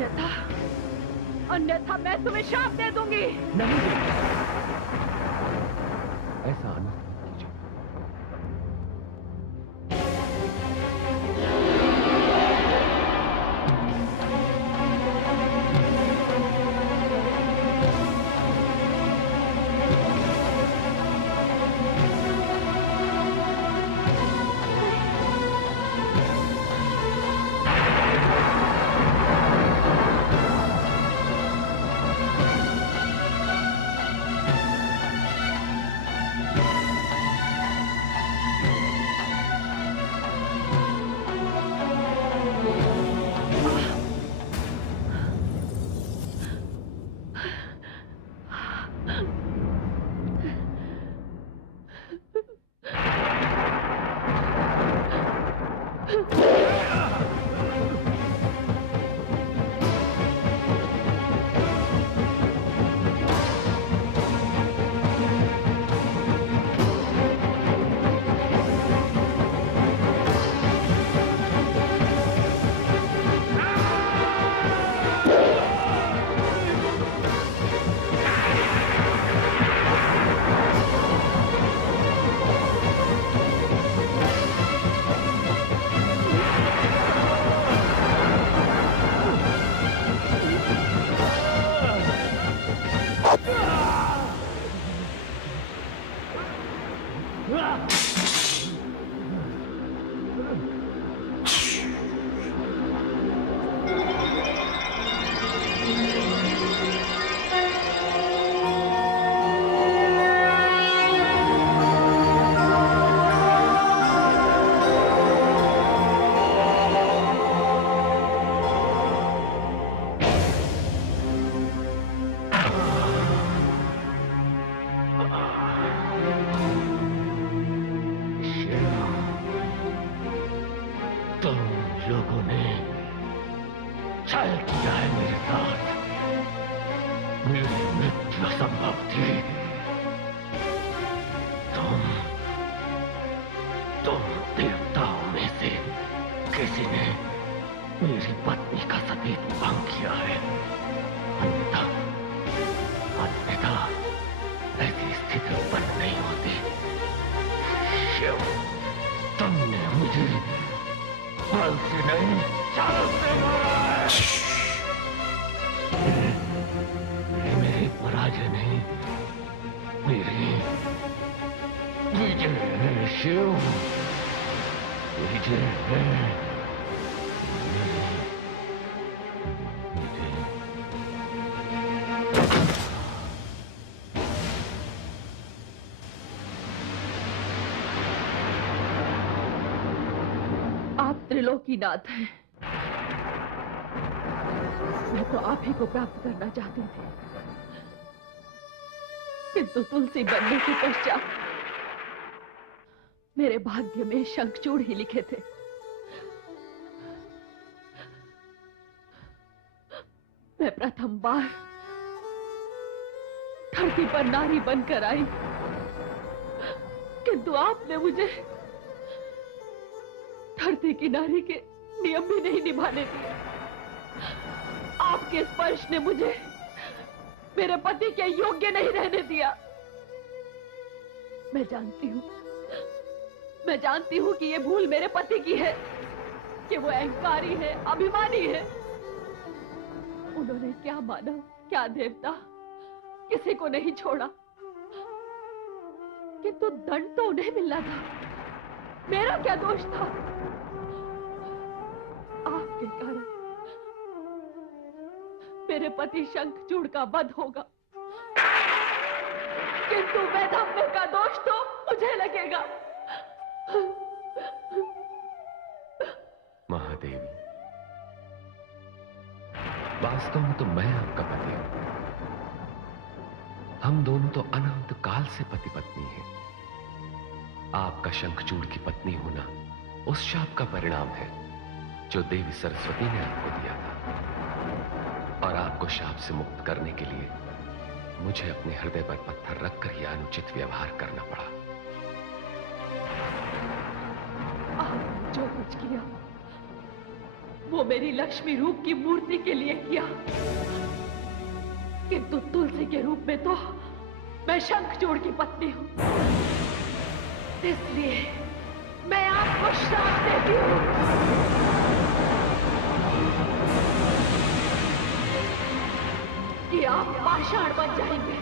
अन्यथा अन्यथा मैं तुम्हें शाप दे दूंगी। नहीं देवी, ऐसा अनर्थ मत कीजिए। त्रिलोकीनाथ है। मैं तो आप ही को प्राप्त करना चाहती थी, किंतु तुलसी बनने के पश्चात मेरे भाग्य में शंखचूड़ ही लिखे थे। मैं प्रथम बार धरती पर नारी बनकर आई, किंतु आपने मुझे धरती की नारी के नियम भी नहीं निभाने दिए। आपके स्पर्श ने मुझे मेरे पति के योग्य नहीं रहने दिया। मैं जानती हूं कि ये भूल मेरे पति की है, कि वो अहंकारी है, अभिमानी है। उन्होंने क्या मानव, क्या देवता, किसी को नहीं छोड़ा, किंतु दंड तो उन्हें मिलना था। मेरा क्या दोष था? आपके कारण मेरे पति शंखचूड़ का वध होगा, किंतु वैधव्य का दोष तो मुझे लगेगा। महादेवी, वास्तव में तो मैं आपका पति हूं। हम दोनों तो अनंत काल से पति पत्नी हैं। आपका शंखचूड़ की पत्नी होना उस शाप का परिणाम है जो देवी सरस्वती ने आपको दिया था, और आपको शाप से मुक्त करने के लिए मुझे अपने हृदय पर पत्थर रखकर यह अनुचित व्यवहार करना पड़ा। आपने जो कुछ किया वो मेरी लक्ष्मी रूप की मूर्ति के लिए किया, किंतु तुलसी के रूप में तो मैं शंखचूड़ की पत्नी हूं। इसलिए मैं आपको श्राप देती हूं कि आप पाषाण बन जाएंगे।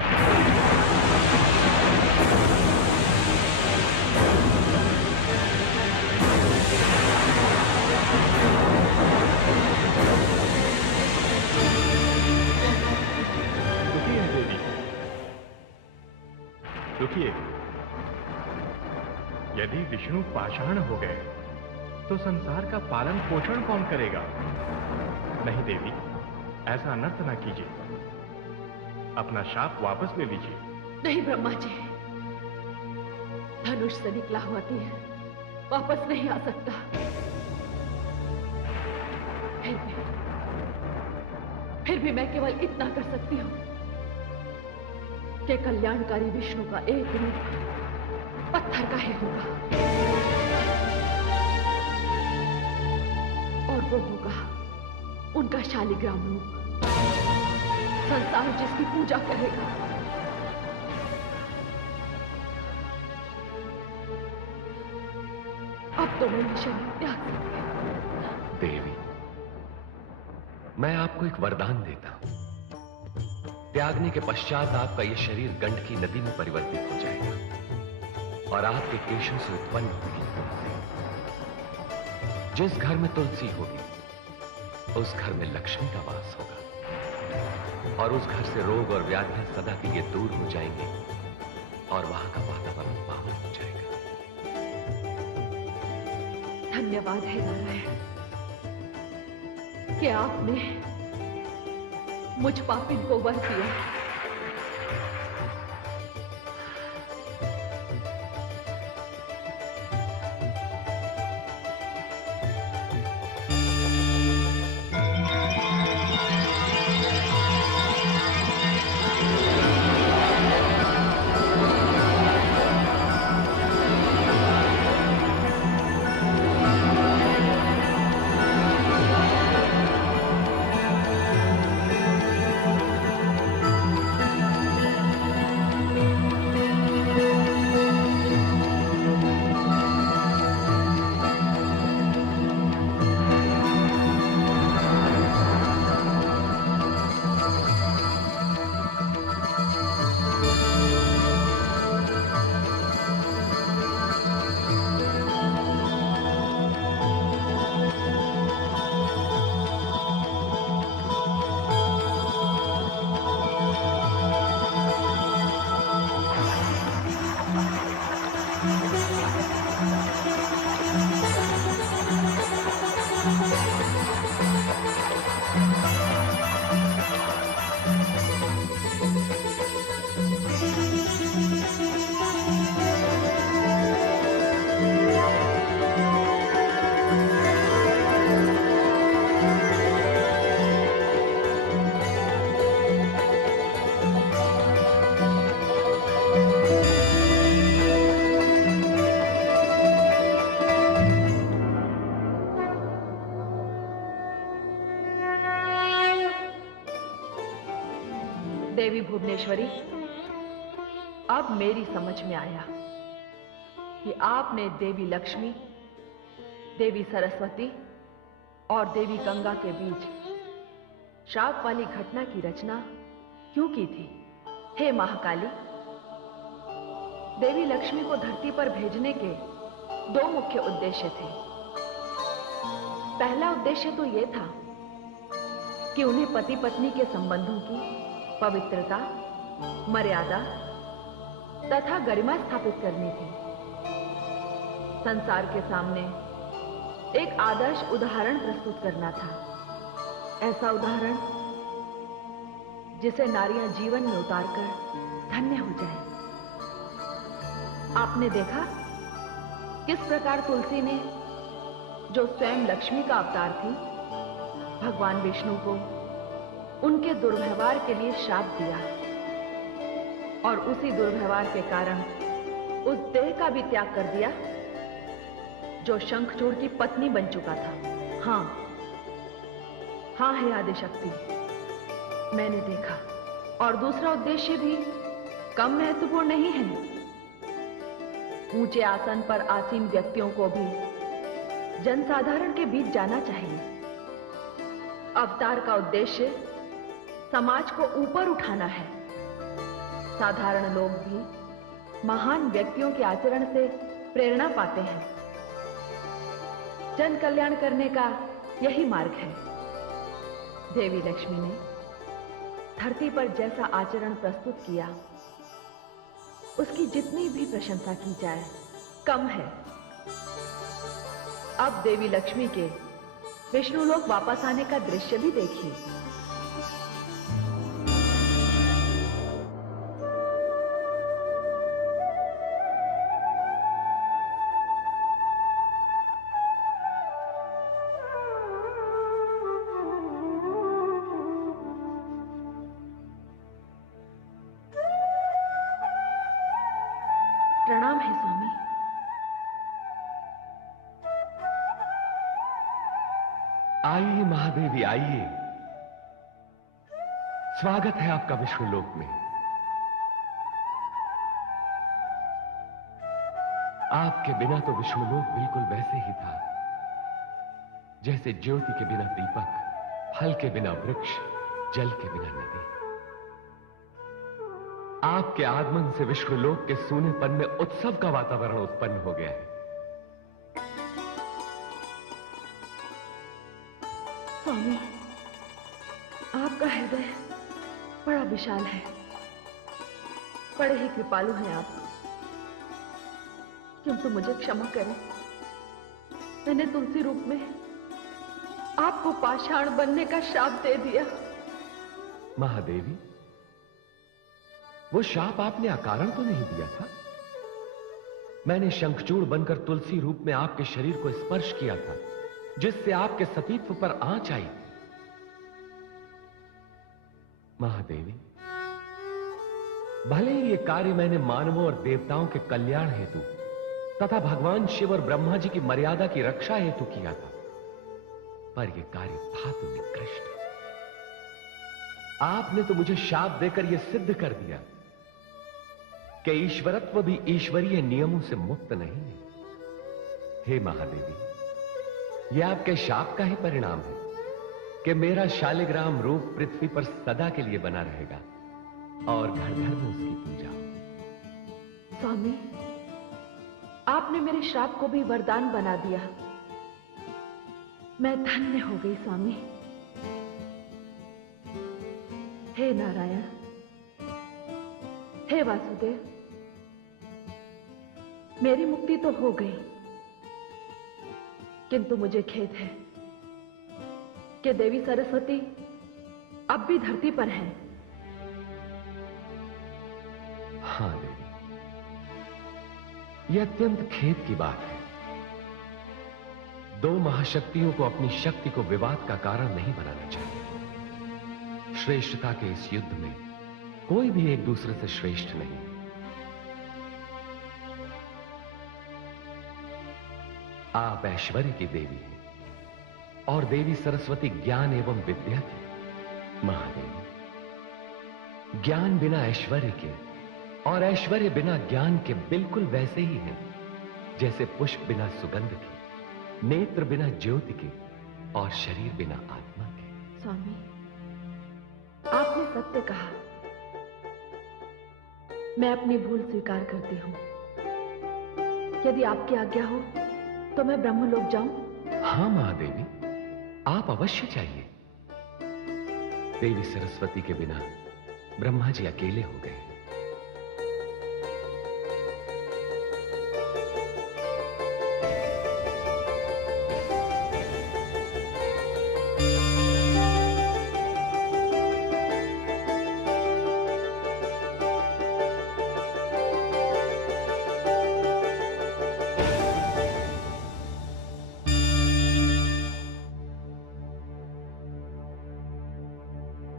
रुकिए देवी, रुकिए। यदि विष्णु पाषाण हो गए तो संसार का पालन पोषण कौन करेगा? नहीं देवी, ऐसा अनर्थ ना कीजिए। अपना शाप वापस ले लीजिए। नहीं ब्रह्मा जी, धनुष से निकला हुआ तीर वापस नहीं आ सकता। फिर भी मैं केवल इतना कर सकती हूं कि कल्याणकारी विष्णु का एक रूप पत्थर का ही होगा, और वो होगा उनका शालिग्राम रूप। संसार जिसकी पूजा करेगा। अब तो मैं शरीर त्याग सकती हूं। देवी, मैं आपको एक वरदान देता हूं। त्यागने के पश्चात आपका यह शरीर गंडकी नदी में परिवर्तित हो जाएगा और आपके केशों से उत्पन्न होगी तुलसी। जिस घर में तुलसी होगी उस घर में लक्ष्मी का वास होगा और उस घर से रोग और व्याधियां सदा के लिए दूर हो जाएंगे और वहां का वातावरण पावन हो जाएगा। धन्यवाद है नारायण कि आपने मुझ पापिन को वर दिया। देवी भुवनेश्वरी, अब मेरी समझ में आया कि आपने देवी लक्ष्मी, देवी सरस्वती और देवी गंगा के बीच श्राप वाली घटना की रचना क्यों की थी। हे महाकाली, देवी लक्ष्मी को धरती पर भेजने के दो मुख्य उद्देश्य थे। पहला उद्देश्य तो यह था कि उन्हें पति पत्नी के संबंधों की पवित्रता, मर्यादा तथा गरिमा स्थापित करनी थी। संसार के सामने एक आदर्श उदाहरण प्रस्तुत करना था। ऐसा उदाहरण जिसे नारियां जीवन में उतारकर धन्य हो जाए। आपने देखा किस प्रकार तुलसी ने, जो स्वयं लक्ष्मी का अवतार थी, भगवान विष्णु को उनके दुर्व्यवहार के लिए श्राप दिया और उसी दुर्व्यवहार के कारण उस देह का भी त्याग कर दिया जो शंखचूड़ की पत्नी बन चुका था। हां, हाँ है आदिशक्ति, मैंने देखा। और दूसरा उद्देश्य भी कम महत्वपूर्ण नहीं है। ऊंचे आसन पर आसीन व्यक्तियों को भी जनसाधारण के बीच जाना चाहिए। अवतार का उद्देश्य समाज को ऊपर उठाना है। साधारण लोग भी महान व्यक्तियों के आचरण से प्रेरणा पाते हैं। जन कल्याण करने का यही मार्ग है। देवी लक्ष्मी ने धरती पर जैसा आचरण प्रस्तुत किया, उसकी जितनी भी प्रशंसा की जाए कम है। अब देवी लक्ष्मी के विष्णुलोक वापस आने का दृश्य भी देखिए। प्रणाम है स्वामी। आइए महादेवी, आइए। स्वागत है आपका विष्णुलोक में। आपके बिना तो विष्णुलोक बिल्कुल वैसे ही था, जैसे ज्योति के बिना दीपक, फल के बिना वृक्ष, जल के बिना नदी। आपके आगमन से विष्णुलोक के सूनेपन में उत्सव का वातावरण उत्पन्न हो गया है। स्वामी, आपका हृदय बड़ा विशाल है, बड़े ही कृपालु हैं आप। किंतु मुझे क्षमा करें, मैंने तुलसी रूप में आपको पाषाण बनने का शाप दे दिया। महादेवी, वो शाप आपने अकारण तो नहीं दिया था। मैंने शंखचूड़ बनकर तुलसी रूप में आपके शरीर को स्पर्श किया था, जिससे आपके सतीत्व पर आंच आई। महादेवी, भले ही ये कार्य मैंने मानवों और देवताओं के कल्याण हेतु तथा भगवान शिव और ब्रह्मा जी की मर्यादा की रक्षा हेतु किया था, पर यह कार्य था तो निकृष्ट। आपने तो मुझे शाप देकर यह सिद्ध कर दिया कि ईश्वरत्व भी ईश्वरीय नियमों से मुक्त नहीं है। हे महादेवी, यह आपके शाप का ही परिणाम है कि मेरा शालिग्राम रूप पृथ्वी पर सदा के लिए बना रहेगा और घर घर में उसकी पूजा होगी। स्वामी, आपने मेरे श्राप को भी वरदान बना दिया। मैं धन्य हो गई स्वामी। हे नारायण, हे वासुदेव, मेरी मुक्ति तो हो गई, किंतु मुझे खेद है कि देवी सरस्वती अब भी धरती पर है। हां देवी, यह अत्यंत खेद की बात है। दो महाशक्तियों को अपनी शक्ति को विवाद का कारण नहीं बनाना चाहिए। श्रेष्ठता के इस युद्ध में कोई भी एक दूसरे से श्रेष्ठ नहीं। आप ऐश्वर्य की देवी हैं और देवी सरस्वती ज्ञान एवं विद्या की। महादेवी, ज्ञान बिना ऐश्वर्य के और ऐश्वर्य बिना ज्ञान के बिल्कुल वैसे ही हैं जैसे पुष्प बिना सुगंध के, नेत्र बिना ज्योति के और शरीर बिना आत्मा के। स्वामी, आपने सत्य कहा। मैं अपनी भूल स्वीकार करती हूं। यदि आपकी आज्ञा हो तो मैं ब्रह्मलोक जाऊं? हां महादेवी, आप अवश्य चाहिए। देवी सरस्वती के बिना ब्रह्मा जी अकेले हो गए।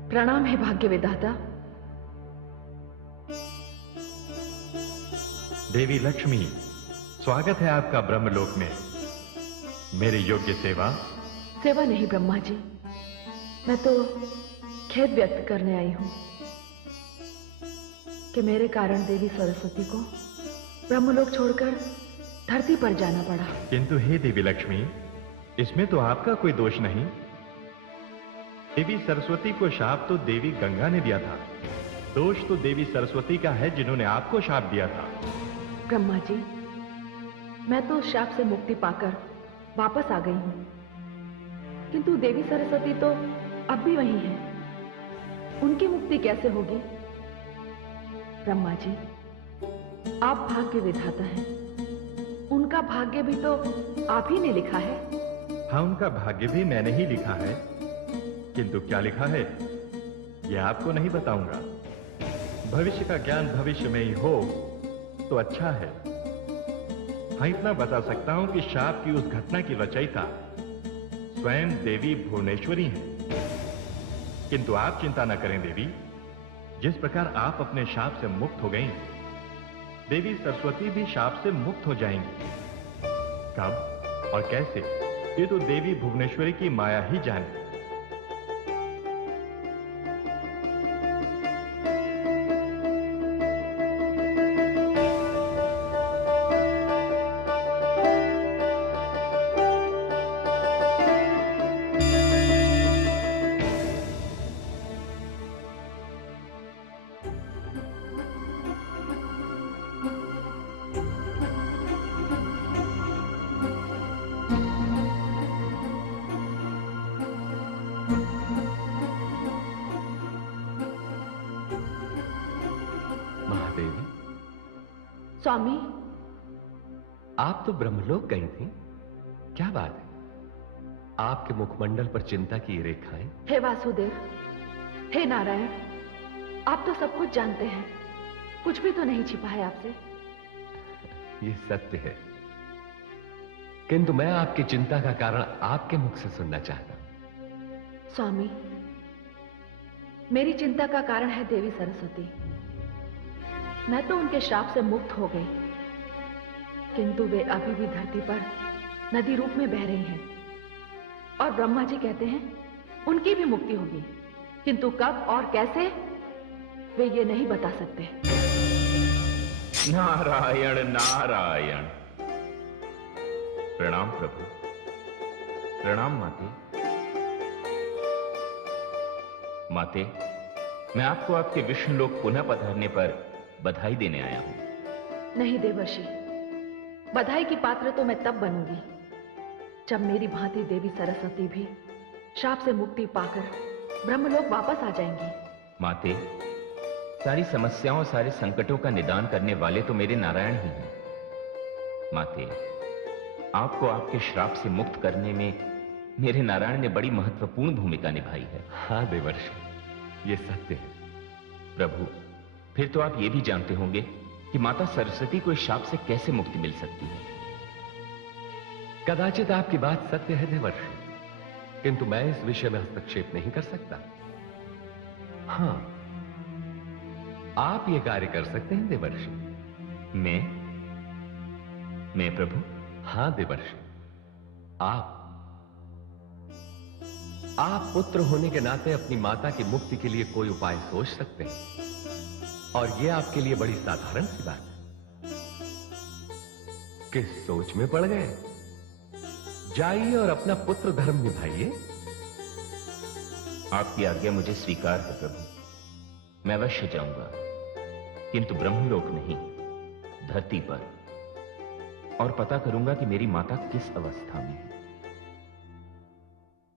प्रणाम है भाग्य विधाता। देवी लक्ष्मी, स्वागत है आपका ब्रह्मलोक में। मेरी योग्य सेवा? सेवा नहीं ब्रह्मा जी, मैं तो खेद व्यक्त करने आई हूं कि मेरे कारण देवी सरस्वती को ब्रह्मलोक छोड़कर धरती पर जाना पड़ा। किंतु हे देवी लक्ष्मी, इसमें तो आपका कोई दोष नहीं। देवी सरस्वती को शाप तो देवी गंगा ने दिया था। दोष तो देवी सरस्वती का है जिन्होंने आपको शाप दिया था। ब्रह्मा जी, मैं तो उस शाप से मुक्ति पाकर वापस आ गई हूं, किंतु देवी सरस्वती तो अब भी वही है। उनकी मुक्ति कैसे होगी? ब्रह्मा जी, आप भाग्य विधाता हैं। उनका भाग्य भी तो आप ही ने लिखा है। हाँ, उनका भाग्य भी मैंने ही लिखा है, किंतु क्या लिखा है यह आपको नहीं बताऊंगा। भविष्य का ज्ञान भविष्य में ही हो तो अच्छा है। हाँ, इतना बता सकता हूं कि शाप की उस घटना की रचयिता स्वयं देवी भुवनेश्वरी हैं। किंतु आप चिंता न करें देवी, जिस प्रकार आप अपने शाप से मुक्त हो गई, देवी सरस्वती भी शाप से मुक्त हो जाएंगी। कब और कैसे, ये तो देवी भुवनेश्वरी की माया ही जाने। स्वामी, आप तो ब्रह्मलोक गई थी, क्या बात है? आपके मुखमंडल पर चिंता की रेखाएं। हे वासुदेव, हे नारायण, आप तो सब कुछ जानते हैं, कुछ भी तो नहीं छिपा है आपसे। ये सत्य है, किंतु मैं आपकी चिंता का कारण आपके मुख से सुनना चाहता हूं। स्वामी, मेरी चिंता का कारण है देवी सरस्वती। मैं तो उनके श्राप से मुक्त हो गई, किंतु वे अभी भी धरती पर नदी रूप में बह रही हैं। और ब्रह्मा जी कहते हैं उनकी भी मुक्ति होगी, किंतु कब और कैसे वे ये नहीं बता सकते। नारायण नारायण। प्रणाम प्रभु। प्रणाम माते। माते, मैं आपको आपके विष्णुलोक पुनः पधारने पर बधाई देने आया हूं। नहीं देवर्षि, बधाई की पात्र तो मैं तब बनूंगी जब मेरी भांति देवी सरस्वती भी शाप से मुक्ति पाकर ब्रह्मलोक वापस आ जाएंगी। माते, सारी समस्याओं, सारे संकटों का निदान करने वाले तो मेरे नारायण ही हैं। माते, आपको आपके श्राप से मुक्त करने में मेरे नारायण ने बड़ी महत्वपूर्ण भूमिका निभाई है। हाँ देवर्षि, ये सत्य है। प्रभु, फिर तो आप ये भी जानते होंगे कि माता सरस्वती को इस शाप से कैसे मुक्ति मिल सकती है। कदाचित आपकी बात सत्य है देवर्षि, किंतु मैं इस विषय में हस्तक्षेप नहीं कर सकता। हां, आप ये कार्य कर सकते हैं देवर्षि। मैं प्रभु? हां देवर्षि, आप पुत्र होने के नाते अपनी माता की मुक्ति के लिए कोई उपाय सोच सकते हैं, और यह आपके लिए बड़ी साधारण सी बात है। किस सोच में पड़ गए? जाइए और अपना पुत्र धर्म निभाइए। आपकी आज्ञा मुझे स्वीकार है प्रभु, मैं अवश्य जाऊंगा, किंतु ब्रह्मलोक नहीं, धरती पर, और पता करूंगा कि मेरी माता किस अवस्था में है।